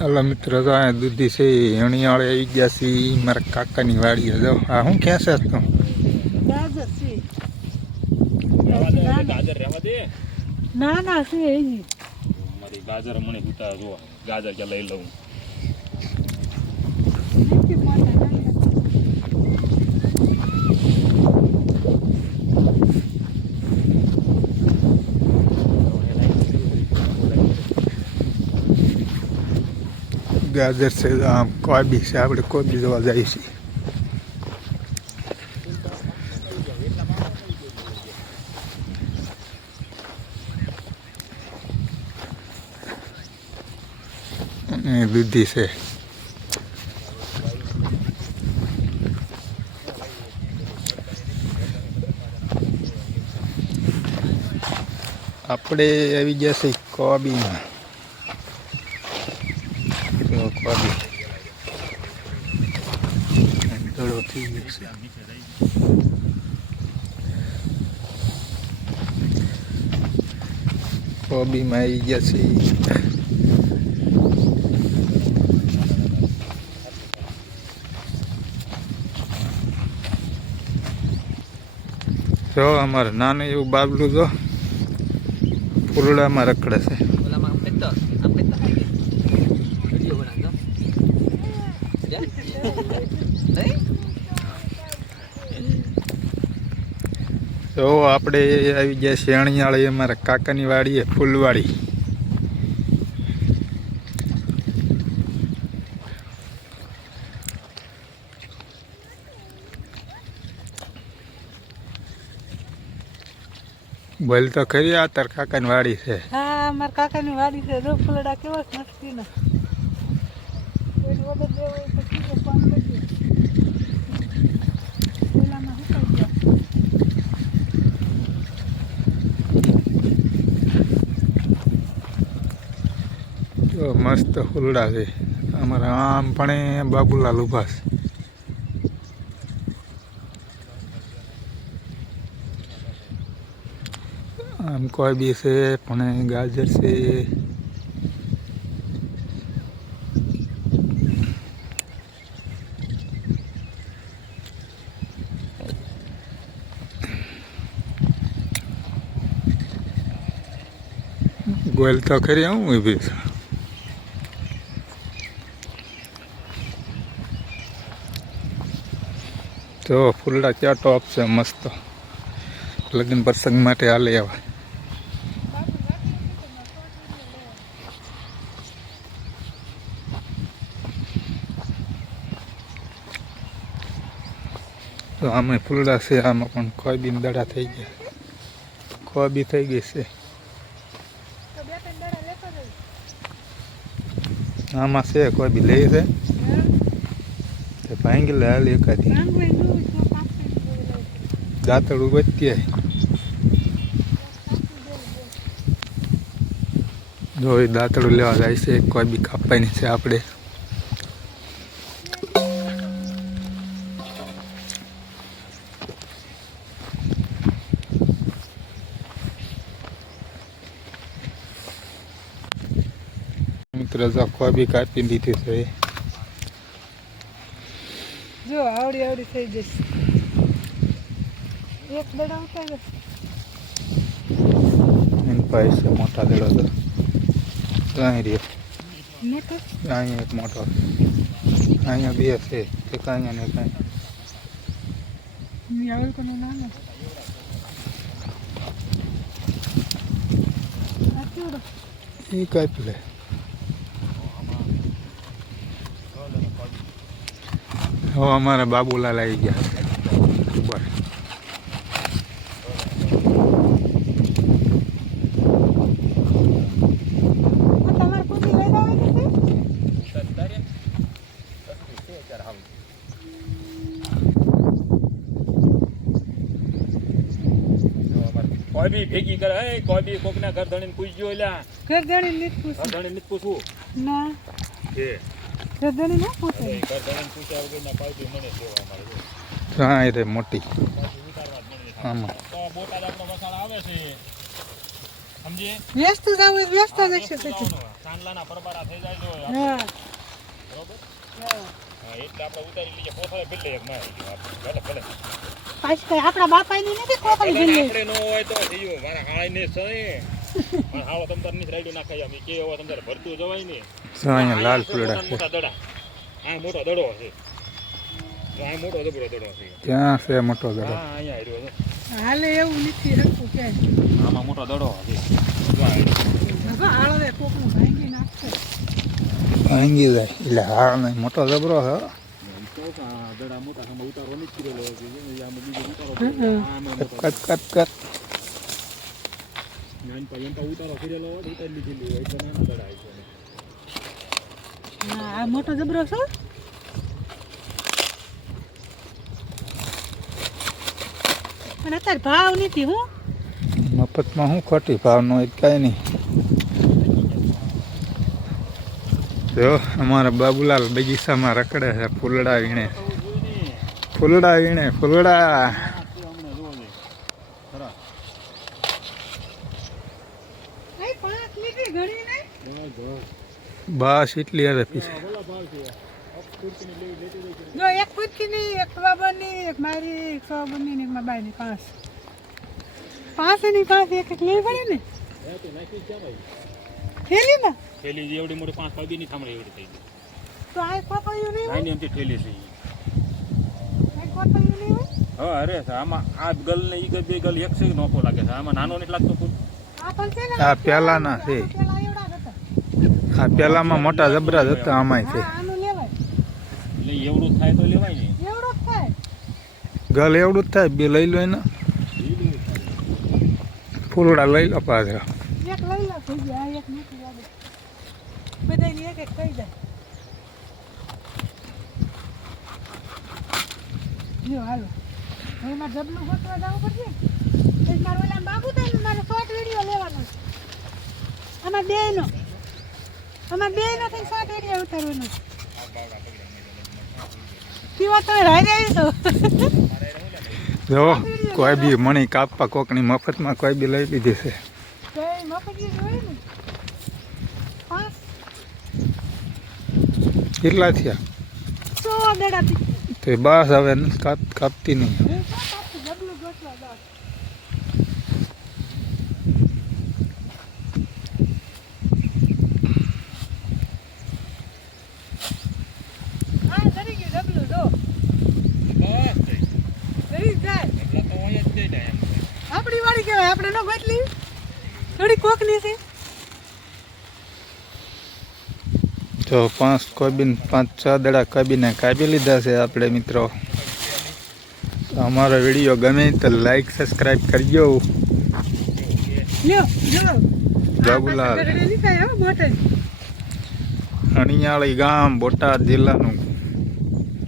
Hello મિત્રો, તો આ દૂધી છે હણિયાળે આવી ગયા છે મારા કાકાની વાડીએ. જો આ શું ખેંચે તો ગાજર છે. ગાજર રહેવા દે. ના ના છે એની મારી ગાજર મને ઉતા જો ગાજર કે લઈ લઉં. ગાજર છે, આમ કોબી છે. આપણે કોબી જોવા જઈએ છીએ. અને દૂધી છે. આપણે આવી ગયા છે કોબીમાં. કોબી દડો થઈ ગયો છે. કોબીમાં આવી ગયા છે. જો અમારે નાનું એવું બાબલું જો ફૂલડામાં રખડે છે. તો આપણે આવી ગયા શેણિયાળી અમારા કાકાની વાડીએ ફૂલવાડી. બોલ તો ખરી, આ તાર કાકાની વાડી છે. હા, મારા કાકાની વાડી છે. જો ફૂલડા કેવા મસ્તી ના મસ્ત ફૂલડા છે. અમારા આમ પણ બાબુલાલ ઉભા છે. આમ કોબી છે, પણ ગાજર છે. ગોલ તો ખરી, હું ઊભી છું. તો ફૂલડા ક્યાં ટોપ છે, મસ્ત લગ્ન પ્રસંગ માટે હાલે એવા. તો આમાં ફૂલડા છે. આમાં પણ કોબી દડા થઈ ગયા. કોબી થઈ ગઈ છે. આમાં છે કોબી લે છે. ભાંગી લે હાલ એકાદી દાંતડું વધતી જો દાંતડું લેવા જાય છે. કોબી કાપવાની છે આપણે. મિત્રો જો કોબી કાપી લીધી છે. જો આવડી આવડી થઈ જશે. એક દડા ઉતારે એની પાસે મોટા દડો તો અહીં રહ્યો. મોટો અહીંયા એક મોટો, અહીંયા બે છે. એક અહીંયા ને એક અહીંયા. આવડ કોનો નાનો એ કાપી લે. હવે અમારા બાબુલાલ આવી ગયા ઉપર. તમારે પૂરી લઈ આવવાની છે. કોઈ બી ભેગી કરે, હે કોઈ બી કોકના ઘર ધણીને પૂછજો. એલા ઘર ધણી નથી પૂછવું. ઘર ધણીને નથી પૂછવું ના, કે ઘર ધણી ના પૂછે. ઘર ધણીને પૂછ્યા વગર ના પાવતી મને દેવા અમારે. હા, એ રે મોટી ઉતારવા જ મને આમાં. તો બોટાદ આપણો મસાલા આવે છે, સમજે. વ્યસ્ત જાવ વ્યસ્ત જશે પછી. કાંડલાના પરબારા થઈ જાય જો હા બરોબર હા. હા એટલે આપણે ઉતારી લઈએ કોથળે ભીલે એક માં ભલે ભલે પાછી કઈ આપણા બાપાની નથી કોકળી ભલે ભીલી. આપણે નો હોય તો થયું મારા હાળાને સહી પણ હાળો તમ તાર ની રાઈડું નાખાય આમ કે એવો તમ તાર ભરતું જવાય ને જો અહીંયા લાલ ફૂલડા છે. મોટા દડા આ મોટો દડો છે તો આ મોટો જબરો દડો છે ક્યાં છે મોટો દડો? હા અહીંયા આવ્યો છે હાલે એવું નથી હરખું કે આમાં મોટો દડો છે જો આ રહ્યો. બાબા હાળવે કોકનું ભાંગી નાખશે. ભાંગી જાય એટલે હાર નહીં, મોટો જબરો છે હો. દડા મોટા સામે ઉતારો નથી કરેલો છે આમાં બીજો ઉતારો હમ. આમાં કટ મોટો કટ કટ કટ. નાન પર એમ તો ઉતારો કરેલો હોય તો ઉતારી લીધેલી હોય એટલે નાના દડા છે હા આ મોટો જબરો છે. પણ અત્યારે ભાવ નથી હું મફતમાં શું ખોટી ભાવનો હોય કાંઈ નહીં. જો અમારા બાબુલાલ બગીચામાં રખડે છે ફૂલડા વીણે, ફૂલડા વીણે, ફૂલડા. નહીં 5 લીધી ઘણી નહીં. બસ એટલી હવે પીછે. જો એક પૂચકીની એક બાબાની એક મારી એક સોબની ને એક મારા બાઈની 5 ની 5 એક એક લેવી પડે ને થેલીમાં. થેલી એવડી મોટી 5 પગી ની થામણી એવડી થઈ ગઈ તો આ કોપળિયું નહીં હોય. નાની એમથી થેલી છે આ કોપળિયું નહીં હોય. હા અરે આમાં આ ગલ ને ઈ બે ગલ એક છે નોખો લાગે છે આમાં નાનો નથી લાગતો ફૂલ આ પણ છે ને આ પહેલાના છે. પેલા એવડા જ હતા. આ પહેલામાં મોટા જબરા જ હતા, આમાંય છે. હા આનું લેવાય. એટલે એવડું થાય તો લેવાય ને એવડો જ થાય. ગલ એવડું જ થાય, બે લઈ લો ને. ફૂલડા લઈ લો પાછા. એક લઈ લો થઈ જાય. આ એક નથી લાગે. બધાયની એક એક થઈ જાય. લ્યો હાલો. હવે મારે જબલું ગોતવા જવું પડશે. એ મારે ઓલા બાબુ થાય ને મારે શોર્ટ વિડીયો લેવાનો છે. આમાં બેયનો થઈને શોર્ટ વિડીયો ઉતારવાનો છે. પીવા તો રાઈ આવી તો જો કોઈ બી મણી કાપવા કોકની મફતમાં કોઈ બી લઈ લીધી છે. કઈ મફતી હોય ને 5 કેટલા થયા? 100 દડાથી. તો એ બસ હવે કાપતી નહીં. હું તો પાછું જબલું ગોતવા જાઉં. હા ધરી ગયું જબલું જો બસ થઈ ધરી જાય. એટલે તો હોય જ થઈ જાય એમ આપણી વાળી કહેવાય. આપણે ન ગોતલી થોડી કોકની છે. જો 5 કોબીન 5-6 દડા કોબીને કાપી લીધા છે આપણે મિત્રો. અમારો વિડીયો ગમે તો લાઈક સબસ્ક્રાઈબ કરજો. લ્યો જો બાબુલાલ ગરડે નીકળ્યા હો બોટલ. અણિયાળી ગામ, બોટાદ જિલ્લાનું.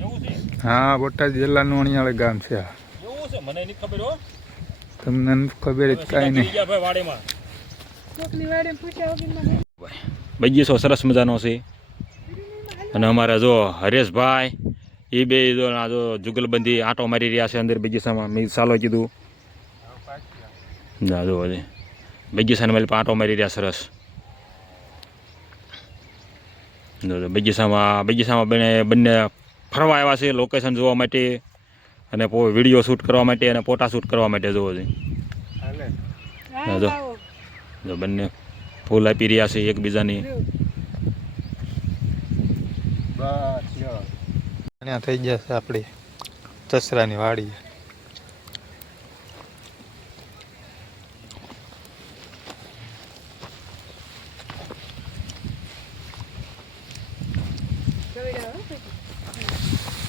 એવું છે હા, બોટાદ જિલ્લાનું અણિયાળી ગામ છે આ. એવું છે મને નહીં ખબર હો તમને નથી ખબર જ કાંઈ નહીં. ગયા ભાઈ વાડીમાં કોકની વાડે પૂછ્યા વગરમાં બગીચો સરસ મજાનો છે અને અમારા જો હરેશભાઈ એ બે જો આ જો જુગલબંધી આંટો મારી રહ્યા છે અંદર બગીચામાં મેં ચાલો કીધું ના જો બગીચાને મારી આંટો મારી રહ્યા સરસ જો બગીચામાં બંને ફરવા આવ્યા છે લોકેશન જોવા માટે અને વિડીયો શૂટ કરવા માટે અને ફોટા શૂટ કરવા માટે જોવો છે જો જો બંને ફૂલ આપી રહ્યા છે એકબીજાની અહીંયા થઈ ગયા છે આપણી દસરાની વાડી.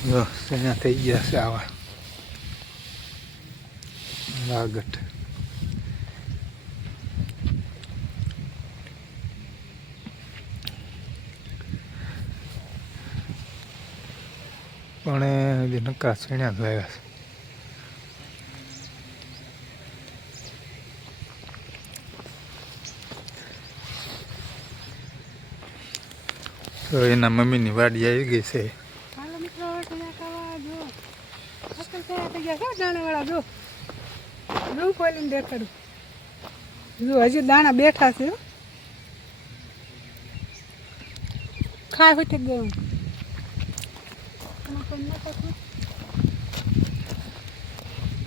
જો અહીંયા થઈ ગયા છે આવા લાગટ. પણ હજી નકા છીણ્યા થયા છે. તો એના મમ્મીની વાડી આવી ગઈ છે. હાલો મિત્રો ટણા ખાવા જો અસલ તૈયાર થઈ ગયા છે દાણાવાળા જો જો ખોલીને દેખાડું જો હજી દાણા બેઠા છે હો. ખાય હોય ગયું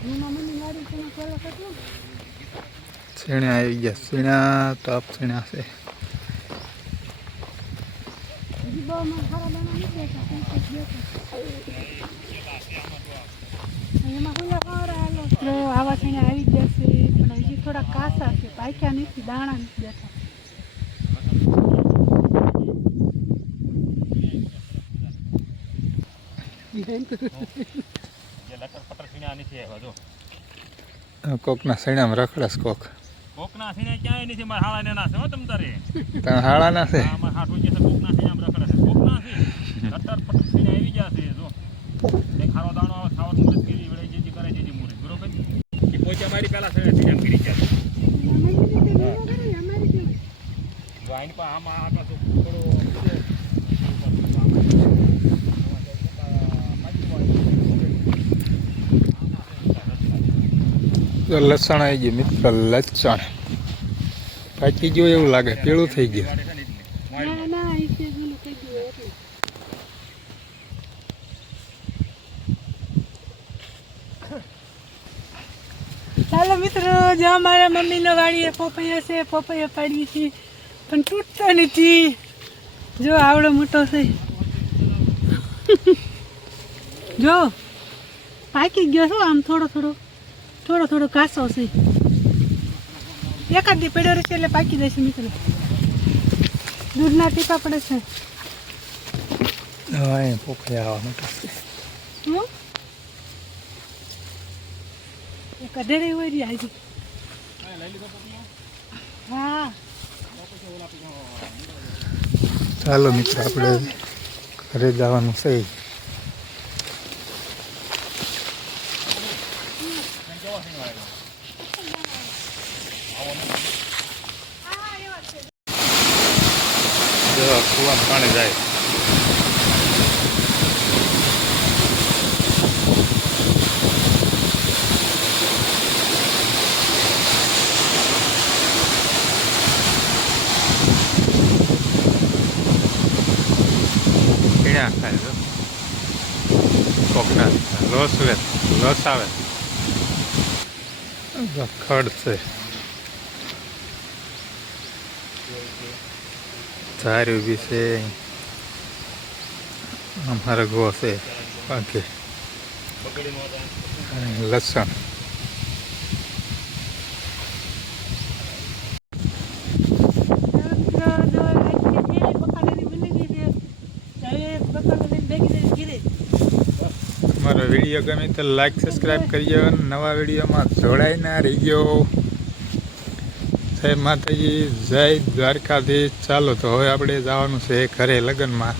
મમ્મી ગાડી તેને પેલો કેટલું સીણા આવી ગયા સીણા ટોપ સીણા છે હજી બહુ મને સારા દાણા નથી દેતા એમાં ખુલ્લા ખવડાવેલો આવા સીણા આવી ગયા છે પણ હજી થોડા કાસા છે પાક્યા નથી દાણા નથી દેતા કોકના સીણામાં રખડસ કોક કોકના સીણા ક્યાંય નથી મારા હાળા નેના છે હો તમ તારે તમે હાળાના છે આમાં હાટું છે કોકના સીણામાં રખડે છે કોકના છે લટર પટર સીણા આવી ગયા છે જો ને ખારો દાણો આવે ખાવા મુરત કેવી વળે જે કરે છે જે મુરત બરોબર કે પોચા મારી પેલા સીણા કરી ગયા જો આઈન પર આમાં આગળ તો લસણ આવી ગયું મિત્ર લસણ પાકી ગયું એવું લાગે પીળું થઈ ગયું ચાલો મિત્રો જો મારા મમ્મીનો વાડીએ પોપૈયા છે પોપૈયા પાડવી છે પણ તૂટતો નથી જો આવડો મોટો છે જો પાકી ગયો છો આમ થોડો થોડો ઘાસો છે એકાદ દી પડ્યો રહેશે એટલે પાકી જશે મિત્રો દૂધના ટીપા પડે છે પોપૈયા આવવા મોટા છે હું એક અઢેરે હોય રહી આજે હા ચાલો મિત્રો આપણે ઘરે જવાનું છે કુવામાં પાણી જાય પીણા ખાય તો કોકના લોસ આવે ખડ છે ધાર ઊભી છે અમારા ગો છે બાકી લસણ તમારો વિડીયો ગમે તો લાઈક સબસ્ક્રાઈબ કરજો નવા વિડીયોમાં જોડાઈને રહીજો જય માતાજી જય દ્વારકાધીશ ચાલો તો હવે આપણે જવાનું છે ઘરે લગ્નમાં